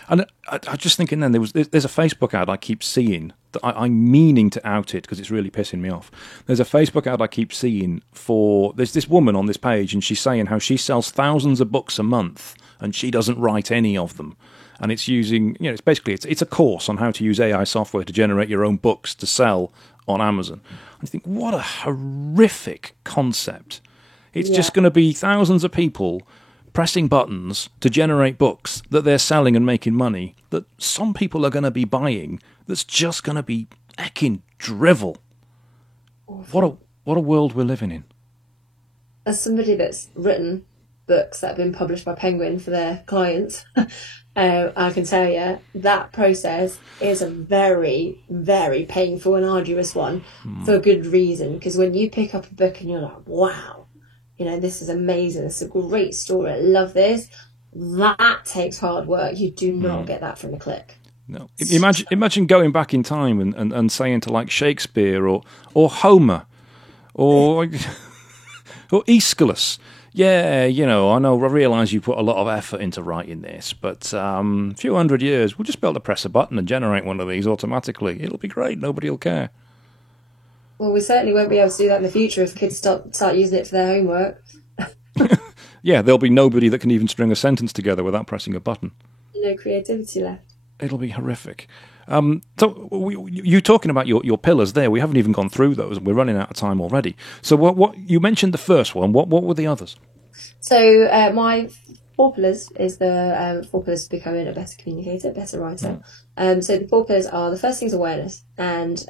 And I just thinking then, there's a Facebook ad I keep seeing that I'm meaning to out it because it's really pissing me off. There's a Facebook ad I keep seeing there's this woman on this page, and she's saying how she sells thousands of books a month and she doesn't write any of them. And it's using, it's basically, it's a course on how to use AI software to generate your own books to sell on Amazon. I think, what a horrific concept. It's just going to be thousands of people pressing buttons to generate books that they're selling and making money, that some people are going to be buying, that's just going to be heckin' drivel. What a world we're living in. As somebody that's written books that have been published by Penguin for their clients, I can tell you that process is a very, very painful and arduous one for a good reason. Because when you pick up a book and you're like, wow, this is amazing, it's a great story, I love this, that takes hard work. You do not get that from a click. No. Imagine going back in time and saying to like Shakespeare or Homer or or Aeschylus, I realise you put a lot of effort into writing this, but a few hundred years, we'll just be able to press a button and generate one of these automatically. It'll be great. Nobody will care. Well, we certainly won't be able to do that in the future if kids start using it for their homework. Yeah, there'll be nobody that can even string a sentence together without pressing a button. No creativity left. It'll be horrific. So you talking about your pillars there, we haven't even gone through those, and we're running out of time already. So what you mentioned the first one, what were the others? So my 4 pillars is the 4 pillars to becoming a better communicator, better writer. So the 4 pillars are, the first thing is awareness, and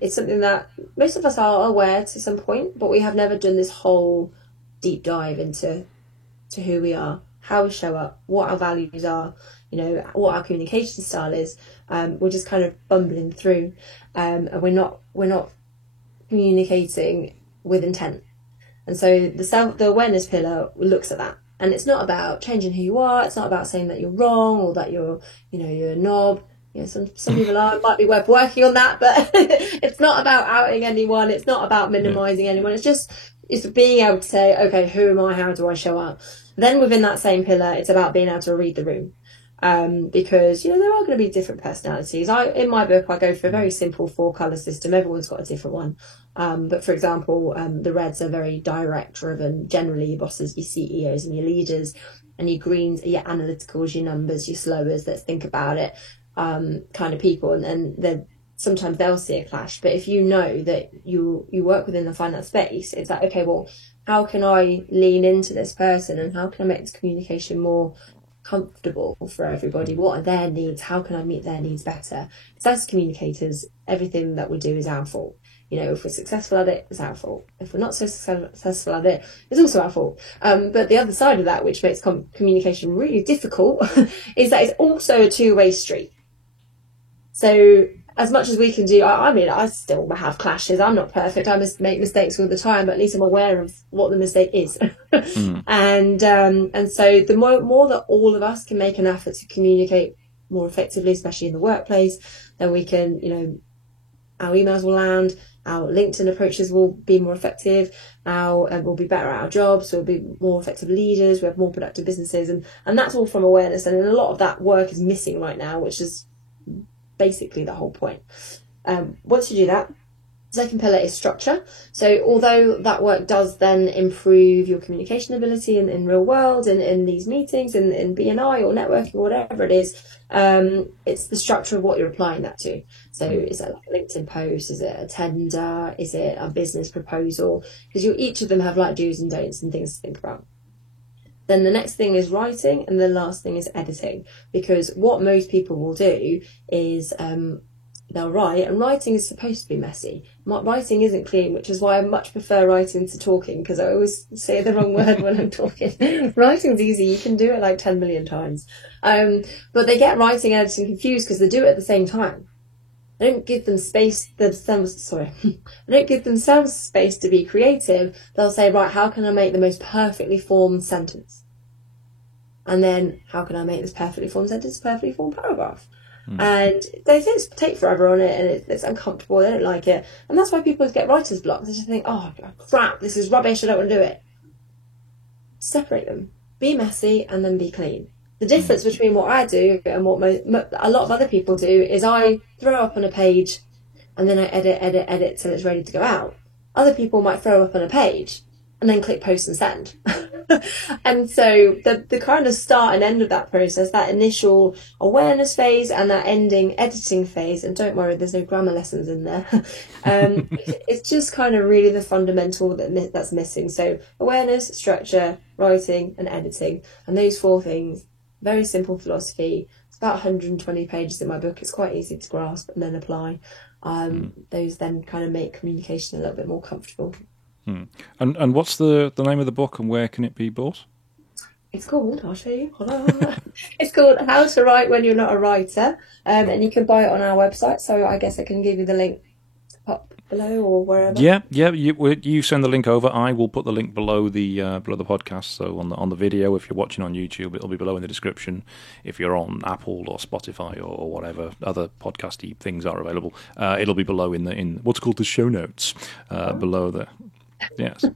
it's something that most of us are aware to some point, but we have never done this whole deep dive into who we are, how we show up, what our values are, what our communication style is, we're just kind of bumbling through, and we're not communicating with intent. And so the awareness pillar looks at that. And it's not about changing who you are. It's not about saying that you're wrong or that you're a knob. Some people might be worth working on that, but it's not about outing anyone. It's not about minimizing anyone. It's being able to say, okay, who am I? How do I show up? Then within that same pillar, it's about being able to read the room. Because, there are going to be different personalities. In my book, I go for a very simple 4-colour system. Everyone's got a different one. But for example, the reds are very direct driven. Generally, your bosses, your CEOs and your leaders, and your greens are your analyticals, your numbers, your slowers, let's think about it, kind of people. And sometimes they'll see a clash. But if you know that you work within the finance space, it's like, okay, well, how can I lean into this person and how can I make this communication more comfortable for everybody? What are their needs? How can I meet their needs better? Because as communicators, everything that we do is our fault. If we're successful at it, it's our fault. If we're not so successful at it, it's also our fault. But the other side of that, which makes communication really difficult, is that it's also a two-way street. So as much as we can do, I still have clashes. I'm not perfect. I make mistakes all the time, but at least I'm aware of what the mistake is. And so the more that all of us can make an effort to communicate more effectively, especially in the workplace, then we can, our emails will land, our LinkedIn approaches will be more effective, we'll be better at our jobs, we'll be more effective leaders, we have more productive businesses, and that's all from awareness. And a lot of that work is missing right now, which is basically the whole point. Once you do that, the second pillar is structure. So although that work does then improve your communication ability in real world, in these meetings, in BNI or networking or whatever it is, it's the structure of what you're applying that to. So is it like a LinkedIn post? Is it a tender? Is it a business proposal? Because each of them have like do's and don'ts and things to think about. Then the next thing is writing, and the last thing is editing. Because what most people will do is they'll write, and writing is supposed to be messy. Writing isn't clean, which is why I much prefer writing to talking, because I always say the wrong word when I'm talking. Writing's easy. You can do it like 10 million times. But they get writing and editing confused because they do it at the same time. They don't give them they don't give themselves space to be creative. They'll say, right, how can I make the most perfectly formed sentence? And then, how can I make this perfectly formed sentence a perfectly formed paragraph? And they just take forever on it, and it's uncomfortable. They don't like it. And that's why people get writer's block. They just think, oh, crap, this is rubbish. I don't want to do it. Separate them. Be messy and then be clean. The difference between what I do and what a lot of other people do is I throw up on a page and then I edit till it's ready to go out. Other people might throw up on a page and then click post and send. And so the kind of start and end of that process, that initial awareness phase and that ending editing phase, and don't worry, there's no grammar lessons in there. It's just kind of really the fundamental that's missing. So awareness, structure, writing and editing. And those 4 things, very simple philosophy. It's about 120 pages in my book. It's quite easy to grasp and then apply. Those then kind of make communication a little bit more comfortable. And what's the name of the book, and where can it be bought? It's called, I'll show you. Hold on. It's called How to Write When You're Not a Writer. And you can buy it on our website. So I guess I can give you the link up below or wherever. Yeah. You send the link over. I will put the link below the podcast. So on the video, if you're watching on YouTube, it'll be below in the description. If you're on Apple or Spotify or whatever other podcasty things are available, it'll be below in what's called the show notes below there. Yes.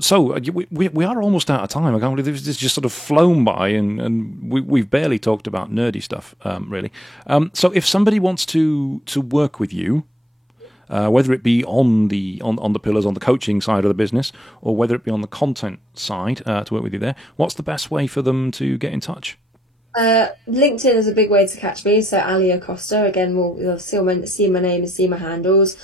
So we are almost out of time. I can't believe this has just sort of flown by, and we've barely talked about nerdy stuff, really. So if somebody wants to work with you, whether it be on the pillars, on the coaching side of the business, or whether it be on the content side, to work with you there, what's the best way for them to get in touch? LinkedIn is a big way to catch me. So Alia Costa, again, you'll see my name and see my handles.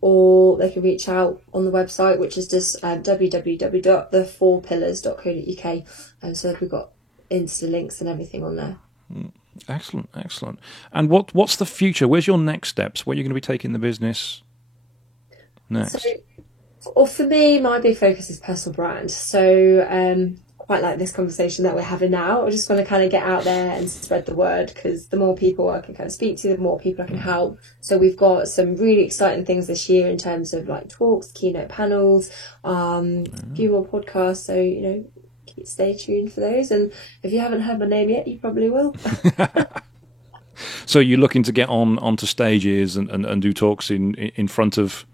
Or they can reach out on the website, which is just www.the4pillars.co.uk. So we've got Insta links and everything on there. Excellent. And what's the future? Where's your next steps? Where are you going to be taking the business next? So, for me, my big focus is personal brand. So quite like this conversation that we're having now. I just want to kind of get out there and spread the word, because the more people I can kind of speak to, the more people I can help. So we've got some really exciting things this year in terms of like talks, keynote panels, a few more podcasts. So, you know, stay tuned for those. And if you haven't heard my name yet, you probably will. So you're looking to get onto stages and do talks in front of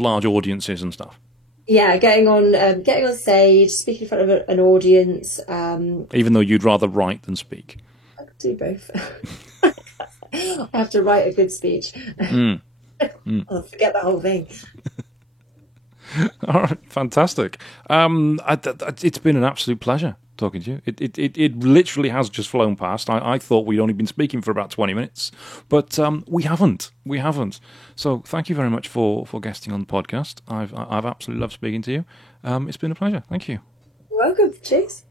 large audiences and stuff? Yeah, getting on stage, speaking in front of an audience. Even though you'd rather write than speak? I could do both. I have to write a good speech. I'll forget the whole thing. All right, fantastic. It's been an absolute pleasure talking to you. It literally has just flown past. I thought we'd only been speaking for about 20 minutes, but we haven't. So thank you very much for guesting on the podcast. I've absolutely loved speaking to you. It's been a pleasure. Thank you. You're welcome. Cheers.